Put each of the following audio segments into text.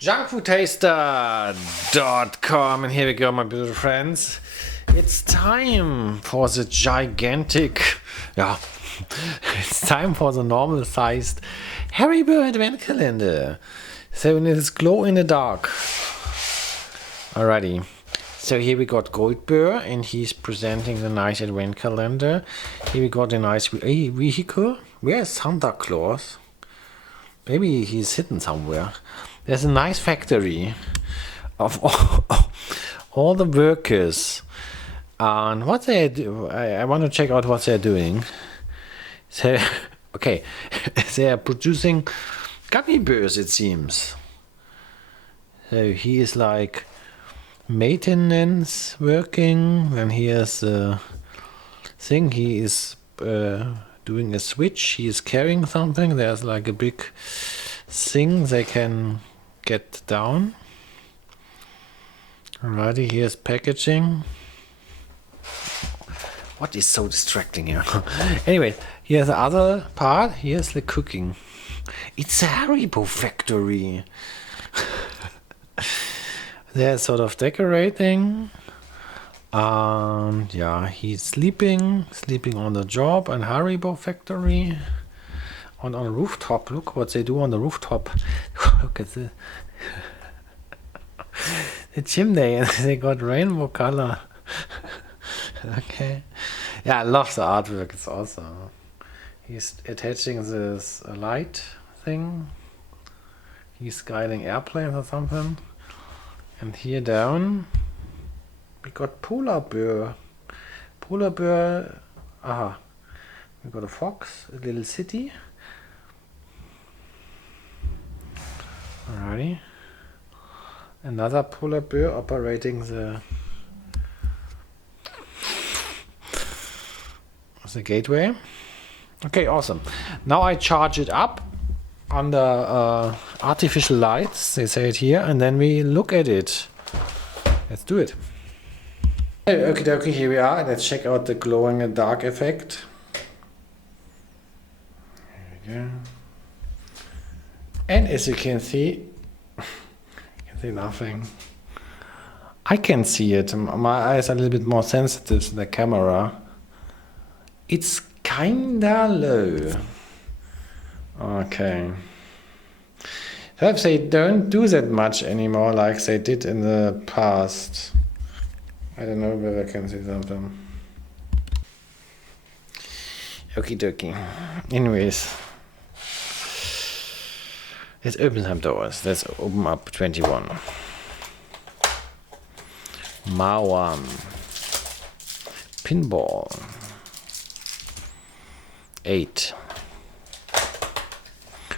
Junkfoodtaster.com, and here we go, my beautiful friends. It's time for the gigantic, it's time for the normal sized Haribo Advent Calendar. 7 is glow in the dark. Alrighty. So here we got Goldbear, and he's presenting the nice Advent Calendar. Here we got a nice vehicle. Where's Santa Claus? Maybe he's hidden somewhere. There's a nice factory of all the workers. And what they do, I want to check out what they're doing. So, okay, they are producing gummy bears, it seems. So he is like maintenance working. Then he has a thing. He is doing a switch. He is carrying something. There's like a big thing they can get down. Alrighty, here's packaging. What is so distracting here? Anyway, here's the other part. Here's the cooking. It's a Haribo Factory. They're sort of decorating. And yeah, he's sleeping on the job and Haribo Factory. On the rooftop. Look what they do on the rooftop. Look at this. The chimney, and they got rainbow color. Okay. Yeah, I love the artwork. It's awesome. He's attaching this light thing. He's guiding airplanes or something. And here down, we got polar bear. Polar bear. Aha. We got a fox, a little city. Alrighty. Another polar bear operating the gateway. Okay, awesome. Now I charge it up under artificial lights, they say it here, and then we look at it. Let's do it. Okay, here we are. Let's check out the glowing and dark effect. There we go. And as you can see nothing. I can see it. My eyes are a little bit more sensitive to the camera. It's kinda low. Okay. Perhaps they don't do that much anymore like they did in the past. I don't know whether I can see something. Okie dokie. Anyways. Let's open some doors. Let's open up 21. Mawam. Pinball. 8.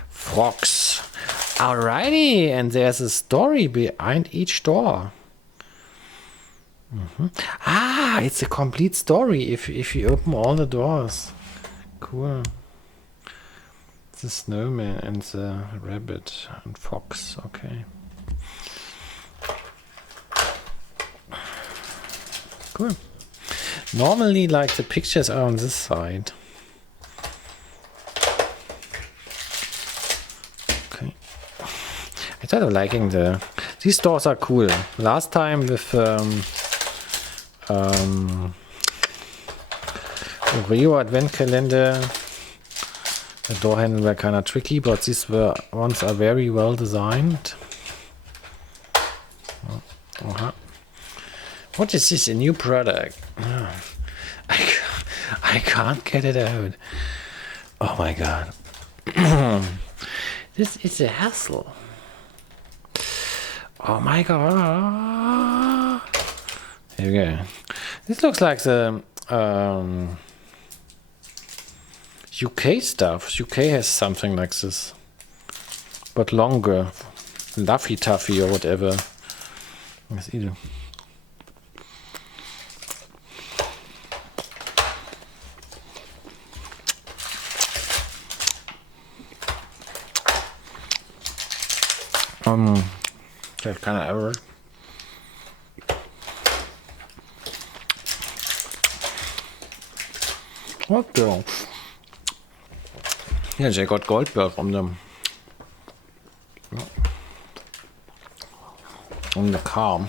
Frogs. Alrighty, and there's a story behind each door. Ah, it's a complete story if you open all the doors. Cool. The snowman and the rabbit and fox. Okay. Cool. Normally, like, the pictures are on this side. Okay. I started liking these doors are cool. Last time with Rio Advent Calendar, the door handles were kind of tricky, but these ones are very well designed. What is this? A new product? I can't get it out. Oh my god. This is a hassle. Oh my god. Here we go. This looks like the UK stuff. UK has something like this, but longer, Luffy Tuffy or whatever. Let's eat it. That's kind of average. What the? Yeah, they got Goldbear from them. in the car.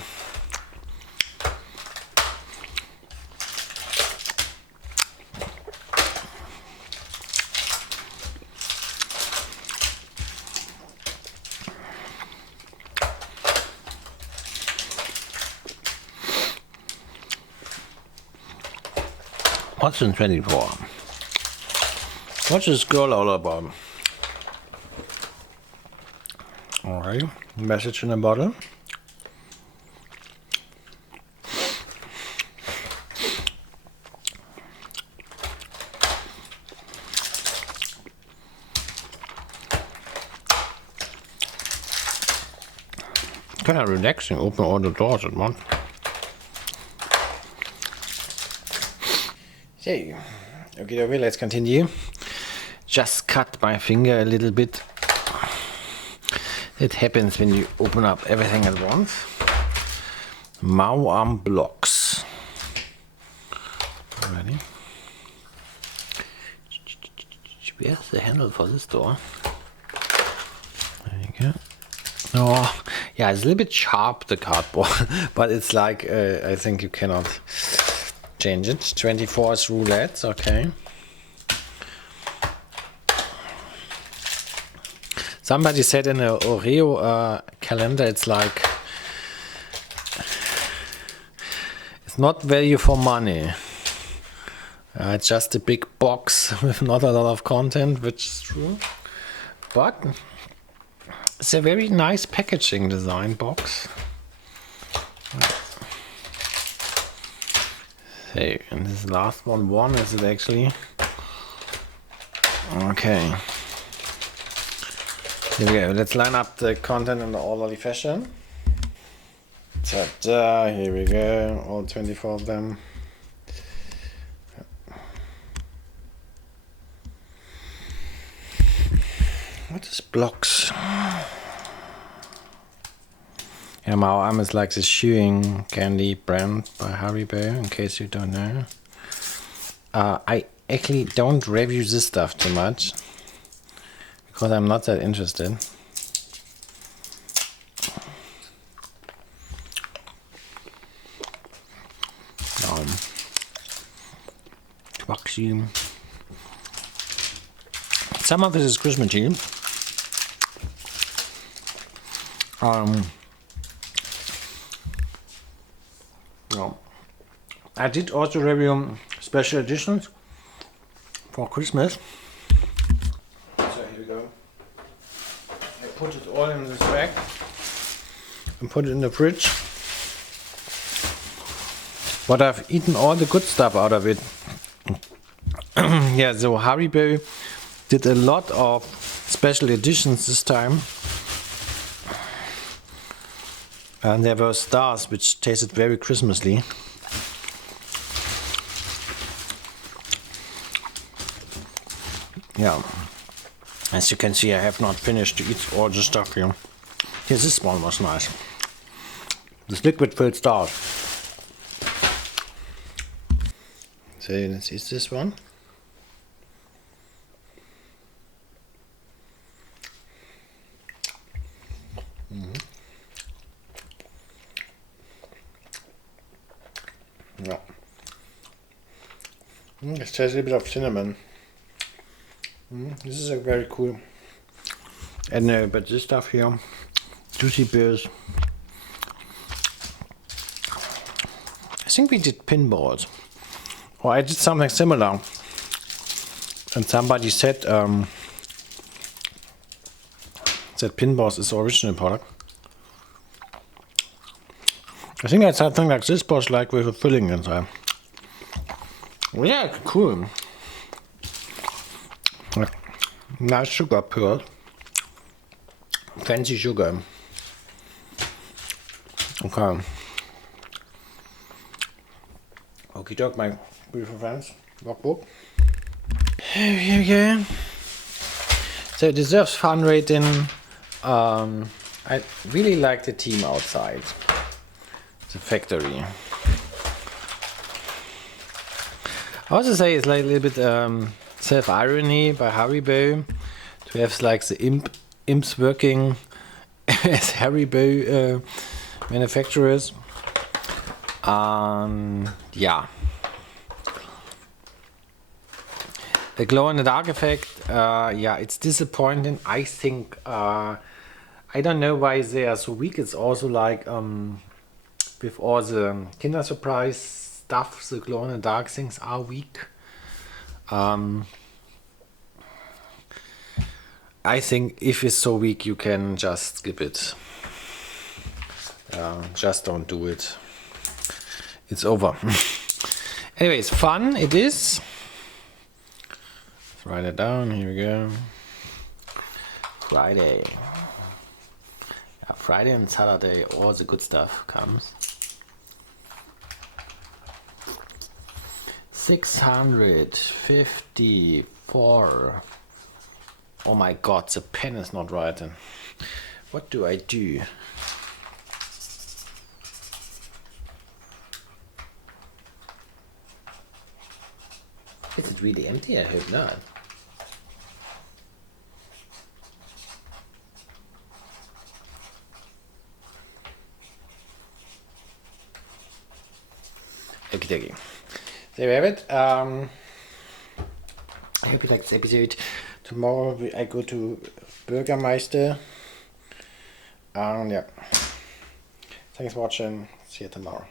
What's in 24? What's this girl all about? Alright, message in a bottle. Kind of relaxing, open all the doors at once. So, okay, let's continue. Just cut my finger a little bit. It happens when you open up everything at once. Mauam blocks. Ready? Where's the handle for this door? There you go. Oh, yeah, it's a little bit sharp, the cardboard, but it's like, I think you cannot change it. 24 is roulette, okay. Somebody said in the Oreo calendar, it's like, it's not value for money. It's just a big box with not a lot of content, which is true. But it's a very nice packaging design box. Hey, and this last one is it actually? Okay. Here we go. Let's line up the content in the orderly fashion. Ta-da! Here we go. All 24 of them. What is blocks? Yeah, my arm is like this chewing candy brand by Haribo, in case you don't know. I actually don't review this stuff too much because I'm not that interested. Vacuum. Some of it is Christmassy. No. I did also review special editions for Christmas. So here we go. I put it all in this bag and put it in the fridge. But I've eaten all the good stuff out of it. Yeah, so Haribo did a lot of special editions this time. And there were stars which tasted very Christmassy. Yeah, as you can see, I have not finished to eat all the stuff here. Yes, this one was nice. This liquid filled stars. So let's eat this one. Yeah. It tastes a little bit of cinnamon. This is a very cool. And but this stuff here, juicy beers. I think we did pinballs, or I did something similar. And somebody said that pinballs is the original product. I think that's something like this was like with a filling inside. Yeah, cool. Like, nice sugar pearl. Fancy sugar. Okay. Okie doke, my beautiful friends. Logbook. Here we go. So it deserves fun rating. I really like the team outside. The factory. I also say it's like a little bit self-irony by Haribo to have like the imps working as Haribo manufacturers. Yeah. The glow in the dark effect, yeah, it's disappointing. I think, I don't know why they are so weak. It's also like, with all the Kinder Surprise stuff, the glow in the dark things are weak. I think if it's so weak, you can just skip it. Just don't do it. It's over. Anyways, fun it is. Let's write it down. Here we go. Friday. Yeah, Friday and Saturday, all the good stuff comes. 654. Oh my god, the pen is not writing. What do I do? Is it really empty? I hope not. Okay. There we have it. I hope you liked this episode. Tomorrow I go to Bürgermeister. Yeah. Thanks for watching. See you tomorrow.